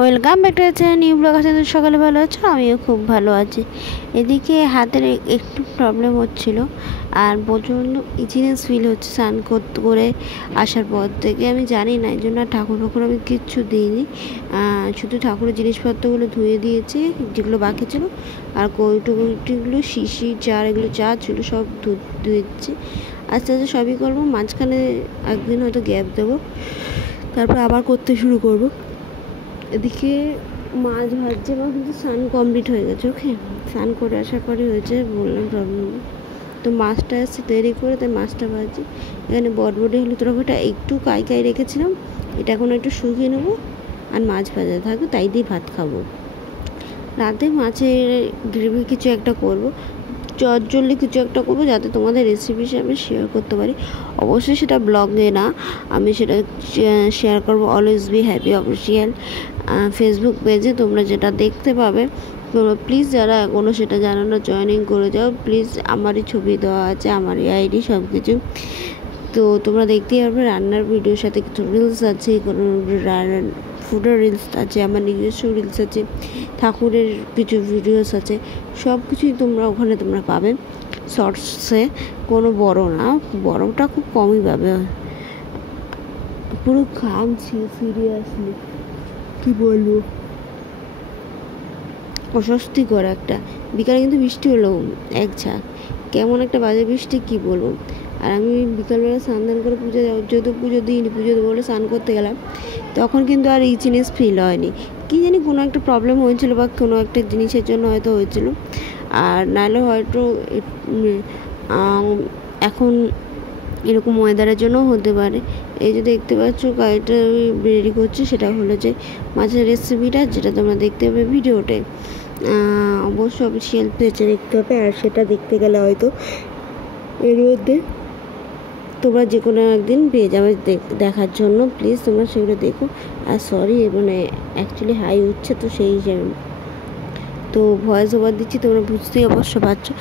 Welcome back to channel new blog. আছে সকালে ভালো আছো? আমিও খুব ভালো আছি। এদিকে হাতের একটু প্রবলেম হচ্ছিল আর প্রচণ্ড ইচিনেস ফিল হচ্ছে স্নান করে আসার পর থেকে। আমি জানি না, এই জন্য ঠাকুর আমি কিচ্ছু দিইনি, শুধু ঠাকুরের জিনিসপত্রগুলো ধুয়ে দিয়েছি যেগুলো বাকি ছিল, আর কৌটোগুলো শিশি জার এগুলো যা ছিল সব ধুয়েছি। আস্তে আস্তে সবই করবো, মাঝখানে একদিন হয়তো গ্যাপ দেবো, তারপর আবার করতে শুরু করবো। এদিকে মাছ ভাজছে, আমার কিন্তু স্নান কমপ্লিট হয়ে গেছে। ওকে, স্নান করে আসার পরে হয়েছে বললাম প্রবলেম। তো মাছটা এসে দেরি করে তাই মাছটা ভাজি। এখানে বটবটি হলুদ রকমটা একটু কাই রেখেছিলাম, এটা এখন একটু শুকিয়ে নেবো আর মাছ ভাজা থাকবে, তাই দিয়ে ভাত খাবো। রাতে মাছের গ্রেভি কিছু একটা করবো, চটজলদি কিছু একটা করবো, যাতে তোমাদের রেসিপি আমি শেয়ার করতে পারি। অবশ্যই সেটা ব্লগে না, আমি সেটা শেয়ার করবো always be happy official Facebook পেজে। তোমরা যেটা দেখতে পাবে, তোমরা প্লিজ যারা এখনও সেটা জানো না জয়েনিং করে যাও প্লিজ। আমারই ছবি দেওয়া আছে, আমারই আইডি সব কিছু, তো তোমরা দেখতেই পারবে। রান্নার ভিডিওর সাথে কিছু রিলস আছে, কোনো ফুডের রিলস আছে, আমার নিজস্ব রিলস আছে, ঠাকুরের কিছু ভিডিওস আছে, সব কিছুই ওখানে তোমরা পাবে শর্টসে। কোনো বড় না, বড়টা খুব কমই পাবে। পুরো ঘামছি সিরিয়াসলি, কি বলবো, অস্বস্তিকর একটা। বিকালে কিন্তু বৃষ্টি হলো এক ঝাঁক, কেমন একটা বাজে বৃষ্টি, কি বলবো। আর আমি বিকালবেলা স্নান করে যেহেতু পুজো দিইনি, পুজো বলে স্নান করতে গেলাম, তখন কিন্তু আর ইচিনেস ফিল হয়নি। কী জানি কোনো একটা প্রবলেম হয়েছিল বা কোনো একটা জিনিসের জন্য হয়তো হয়েছিল, আর নাহলে হয়তো এখন এরকম ওয়েদারের জন্য হতে পারে। এই যে দেখতে পাচ্ছ গাড়িটা রেডি করছি, সেটা হলো যে মাছের রেসিপিটা, যেটা তোমরা দেখতে পাবে ভিডিওতে, অবশ্য অফিসিয়াল পেজে দেখতে হবে। আর সেটা দেখতে গেলে হয়তো এর মধ্যে তোমরা যে কোনো একদিন পেয়ে যাবে দেখার জন্য। প্লিজ তোমরা সেগুলো দেখো। আর সরি, মানে অ্যাকচুয়ালি হাই উঠছে, তো সেই হিসাবে তো ভয়েস ওভার দিচ্ছি, তোমরা বুঝতেই অবশ্য পারছো।